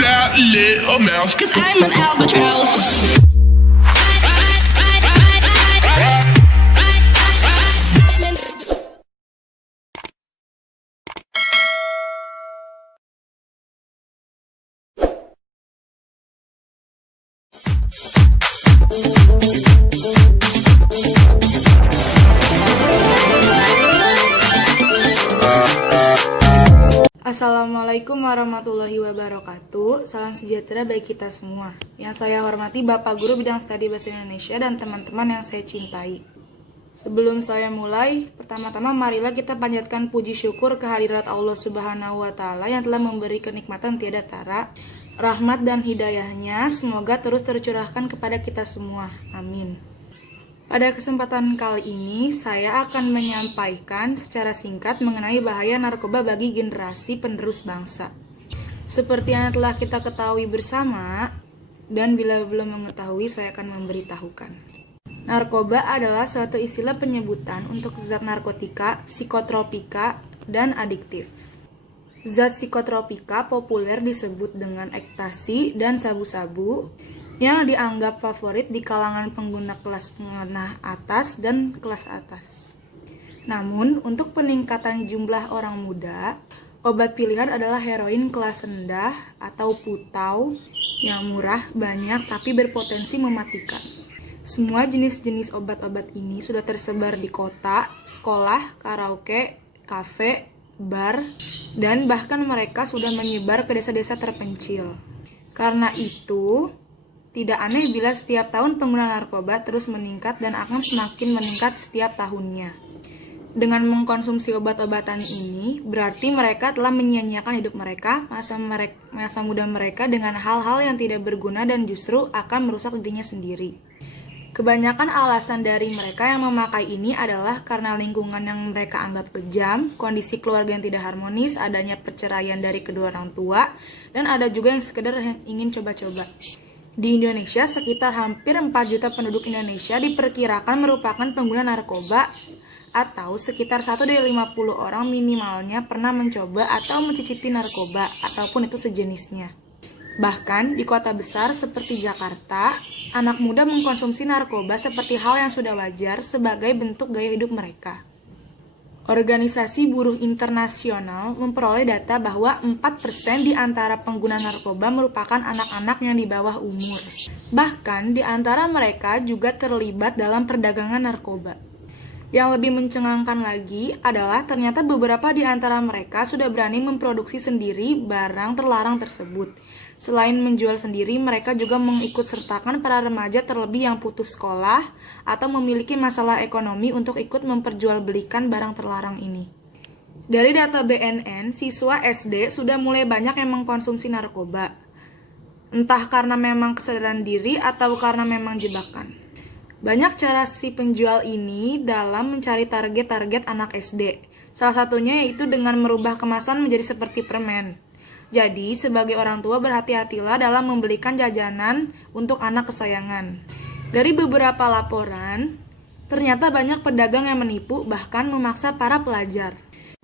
that little mouse. Cause I'm an albatross. Assalamualaikum warahmatullahi wabarakatuh. Salam sejahtera bagi kita semua. Yang saya hormati Bapak Guru Bidang Studi Bahasa Indonesia dan teman-teman yang saya cintai. Sebelum saya mulai, pertama-tama marilah kita panjatkan puji syukur kehadirat Allah Subhanahu wa Ta'ala yang telah memberi kenikmatan tiada tara, rahmat dan hidayahnya semoga terus tercurahkan kepada kita semua. Amin. Pada kesempatan kali ini, saya akan menyampaikan secara singkat mengenai bahaya narkoba bagi generasi penerus bangsa. Seperti yang telah kita ketahui bersama, dan bila belum mengetahui, saya akan memberitahukan. Narkoba adalah suatu istilah penyebutan untuk zat narkotika, psikotropika, dan adiktif. Zat psikotropika populer disebut dengan ekstasi dan sabu-sabu, yang dianggap favorit di kalangan pengguna kelas menengah atas dan kelas atas. Namun, untuk peningkatan jumlah orang muda, obat pilihan adalah heroin kelas rendah atau putau yang murah, banyak, tapi berpotensi mematikan. Semua jenis-jenis obat-obat ini sudah tersebar di kota, sekolah, karaoke, kafe, bar, dan bahkan mereka sudah menyebar ke desa-desa terpencil. Karena itu, tidak aneh bila setiap tahun pengguna narkoba terus meningkat dan akan semakin meningkat setiap tahunnya. Dengan mengkonsumsi obat-obatan ini, berarti mereka telah menyia-nyiakan hidup mereka, masa muda mereka dengan hal-hal yang tidak berguna dan justru akan merusak dirinya sendiri. Kebanyakan alasan dari mereka yang memakai ini adalah karena lingkungan yang mereka anggap kejam, kondisi keluarga yang tidak harmonis, adanya perceraian dari kedua orang tua, dan ada juga yang sekedar ingin coba-coba. Di Indonesia, sekitar hampir 4 juta penduduk Indonesia diperkirakan merupakan pengguna narkoba atau sekitar 1 dari 50 orang minimalnya pernah mencoba atau mencicipi narkoba ataupun itu sejenisnya. Bahkan di kota besar seperti Jakarta, anak muda mengkonsumsi narkoba seperti hal yang sudah wajar sebagai bentuk gaya hidup mereka. Organisasi Buruh Internasional memperoleh data bahwa 4% di antara pengguna narkoba merupakan anak-anak yang di bawah umur. Bahkan di antara mereka juga terlibat dalam perdagangan narkoba. Yang lebih mencengangkan lagi adalah ternyata beberapa di antara mereka sudah berani memproduksi sendiri barang terlarang tersebut. Selain menjual sendiri, mereka juga mengikut-sertakan para remaja terlebih yang putus sekolah atau memiliki masalah ekonomi untuk ikut memperjualbelikan barang terlarang ini. Dari data BNN, siswa SD sudah mulai banyak yang mengkonsumsi narkoba. Entah karena memang kesadaran diri atau karena memang jebakan. Banyak cara si penjual ini dalam mencari target-target anak SD. Salah satunya yaitu dengan merubah kemasan menjadi seperti permen. Jadi, sebagai orang tua berhati-hatilah dalam membelikan jajanan untuk anak kesayangan. Dari beberapa laporan, ternyata banyak pedagang yang menipu bahkan memaksa para pelajar.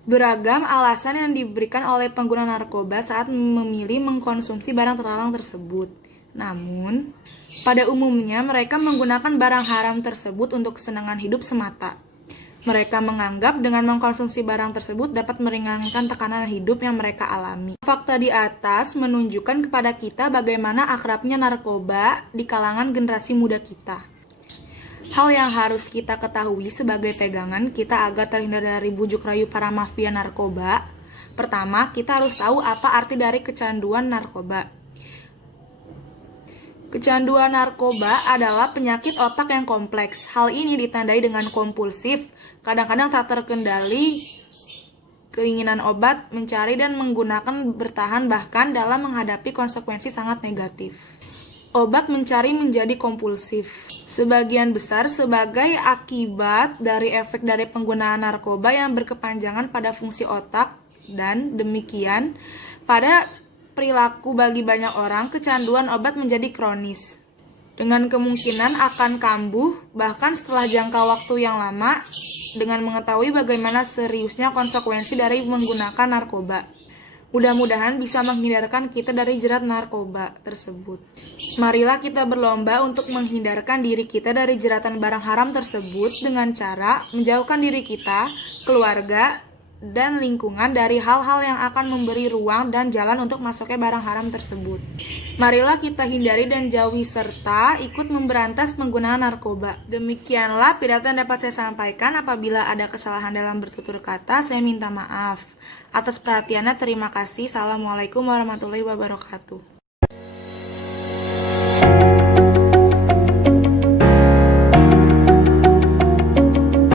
Beragam alasan yang diberikan oleh pengguna narkoba saat memilih mengkonsumsi barang terlarang tersebut. Namun, pada umumnya mereka menggunakan barang haram tersebut untuk kesenangan hidup semata. Mereka menganggap dengan mengkonsumsi barang tersebut dapat meringankan tekanan hidup yang mereka alami. Fakta di atas menunjukkan kepada kita bagaimana akrabnya narkoba di kalangan generasi muda kita. Hal yang harus kita ketahui sebagai pegangan kita agar terhindar dari bujuk rayu para mafia narkoba. Pertama, kita harus tahu apa arti dari kecanduan narkoba. Kecanduan narkoba adalah penyakit otak yang kompleks. Hal ini ditandai dengan kompulsif, kadang-kadang tak terkendali, keinginan obat, mencari dan menggunakan bertahan bahkan dalam menghadapi konsekuensi sangat negatif. Obat mencari menjadi kompulsif. Sebagian besar sebagai akibat dari efek dari penggunaan narkoba yang berkepanjangan pada fungsi otak dan demikian pada perilaku bagi banyak orang, kecanduan obat menjadi kronis. Dengan kemungkinan akan kambuh, bahkan setelah jangka waktu yang lama, dengan mengetahui bagaimana seriusnya konsekuensi dari menggunakan narkoba. Mudah-mudahan bisa menghindarkan kita dari jerat narkoba tersebut. Marilah kita berlomba untuk menghindarkan diri kita dari jeratan barang haram tersebut dengan cara menjauhkan diri kita, keluarga, dan lingkungan dari hal-hal yang akan memberi ruang dan jalan untuk masuknya barang haram tersebut. Marilah kita hindari dan jauhi serta ikut memberantas penggunaan narkoba. Demikianlah pidato yang dapat saya sampaikan. Apabila ada kesalahan dalam bertutur kata, saya minta maaf. Atas perhatiannya terima kasih. Assalamualaikum warahmatullahi wabarakatuh.